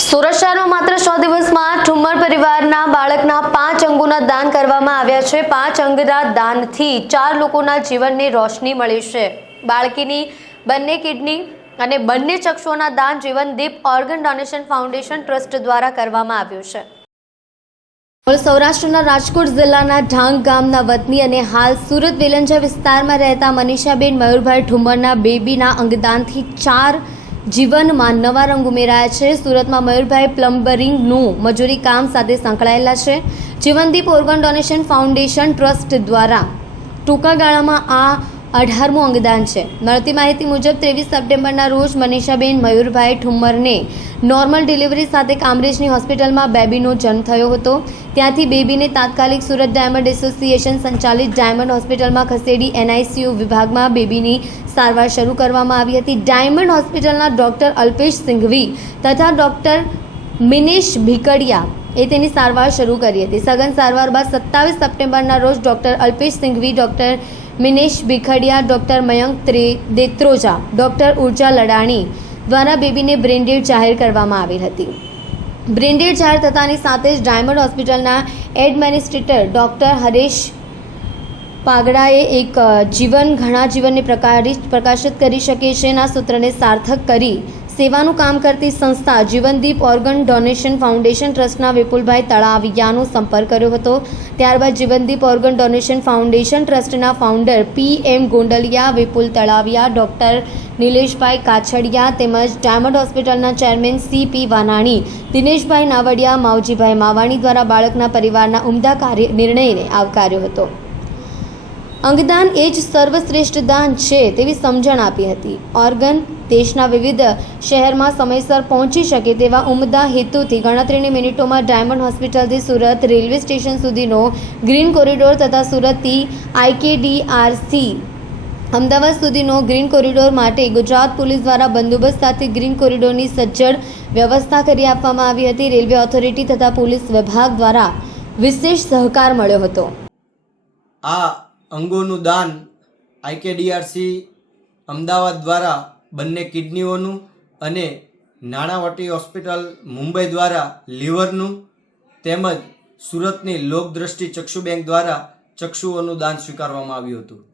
સુરત શહેરમાં માત્ર સો દિવસમાં ઠુમ્મર પરિવારના બાળકના પાંચ અંગોના દાન કરવામાં આવ્યા છે. પાંચ અંગના દાનથી ચાર લોકોના જીવનને રોશની મળી છે. બાળકીની બંને કિડની અને બંને ચક્ષુઓના દાન Jeevandeep organ donation foundation trust દ્વારા કરવામાં આવ્યું છે. સૌરાષ્ટ્રના રાજકોટ જિલ્લાના ઢાંગ ગામના વતની અને હાલ સુરત વેલંજા વિસ્તારમાં રહેતા મનીષાબેન મયુરભાઈ ઠુમ્મરના બેબીના અંગદાનથી ચાર જીવનમાં નવા રંગ ઉમેરાયા છે. સુરતમાં મયુરભાઈ પ્લમ્બરિંગનું મજૂરી કામ સાથે સંકળાયેલા છે. Jeevandeep organ donation foundation trust દ્વારા ટૂંકા ગાળામાં આ અઢારમું અંગદાન છે. મળતી માહિતી મુજબ ત્રેવીસ સપ્ટેમ્બરના રોજ મનીષાબેન, મયુરભાઈ ઠુમ્મરને નોર્મલ ડિલિવરી સાથે કામરેજની હોસ્પિટલમાં બેબીનો જન્મ થયો હતો. ત્યાંથી બેબીને તાત્કાલિક સુરત ડાયમંડ એસોસિએશન સંચાલિત ડાયમંડ હોસ્પિટલમાં ખસેડી એનઆઈસીયુ વિભાગમાં બેબીની સારવાર શરૂ કરવામાં આવી હતી. ડાયમંડ હોસ્પિટલના ડૉક્ટર અલ્પેશ સિંઘવી તથા ડૉક્ટર મિનેશ ભીકડિયા એ તેની સારવાર શરૂ કરી હતી. સઘન સારવાર બાદ સત્તાવીસ સપ્ટેમ્બરના રોજ doctor Alpesh Singhvi, doctor Minesh Bhikhadiya, doctor Mayank ત્રે, Detroja, doctor Urja Ladani દ્વારા બેબીને બ્રેન્ડેડ જાહેર કરવામાં આવી હતી. બ્રેન્ડેડ જાહેર થતાની સાથે જ ડાયમંડ હોસ્પિટલના એડમિનિસ્ટ્રેટર ડૉક્ટર હરેશ પાગડાએ એક જીવન, ઘણા જીવનને પ્રકાશિત કરી શકે છે ના સૂત્રને સાર્થક કરી સેવાનું કામ કરતી સંસ્થા જીવનદીપ ઓર્ગન ડોનેશન ફાઉન્ડેશન ટ્રસ્ટના વિપુલભાઈ તળાવિયાનો સંપર્ક કર્યો હતો. ત્યારબાદ જીવનદીપ ઓર્ગન ડોનેશન ફાઉન્ડેશન ટ્રસ્ટના founder P M Gondaliya, Vipul Talaviya, doctor Nileshbhai Kachhadiya તેમજ ડાયમંડ હોસ્પિટલના chairman C P Vanani, Dineshbhai Navadiya, Mavjibhai Mavani દ્વારા બાળકના પરિવારના ઉમદા કાર્ય નિર્ણયને આવકાર્યો હતો. અંગદાન એ જ સર્વશ્રેષ્ઠ દાન છે તેવી સમજણ આપી હતી. ઓર્ગન દેશના વિવિધ શહેરમાં સમયસર પહોંચી શકે તેવા ઉમદા હેતુથી ગણતરીની મિનિટોમાં ડાયમંડ હોસ્પિટલથી સુરત રેલવે સ્ટેશન સુધીનો ગ્રીન કોરિડોર તથા સુરતથી આઈકેડીઆરસી અમદાવાદ સુધીનો ગ્રીન કોરિડોર માટે ગુજરાત પોલીસ દ્વારા બંદોબસ્ત સાથે ગ્રીન કોરિડોરની સજ્જડ વ્યવસ્થા કરી આપવામાં આવી હતી. રેલવે ઓથોરિટી તથા પોલીસ વિભાગ દ્વારા વિશેષ સહકાર મળ્યો હતો. આ અંગોનું દાન આઈકેડીઆરસી અમદાવાદ દ્વારા બંને કિડનીઓનું અને નાણાવટી હોસ્પિટલ મુંબઈ દ્વારા લીવરનું તેમજ સુરતની લોકદ્રષ્ટિ ચક્ષુ બેંક દ્વારા ચક્ષુઓનું દાન સ્વીકારવામાં આવ્યું હતું.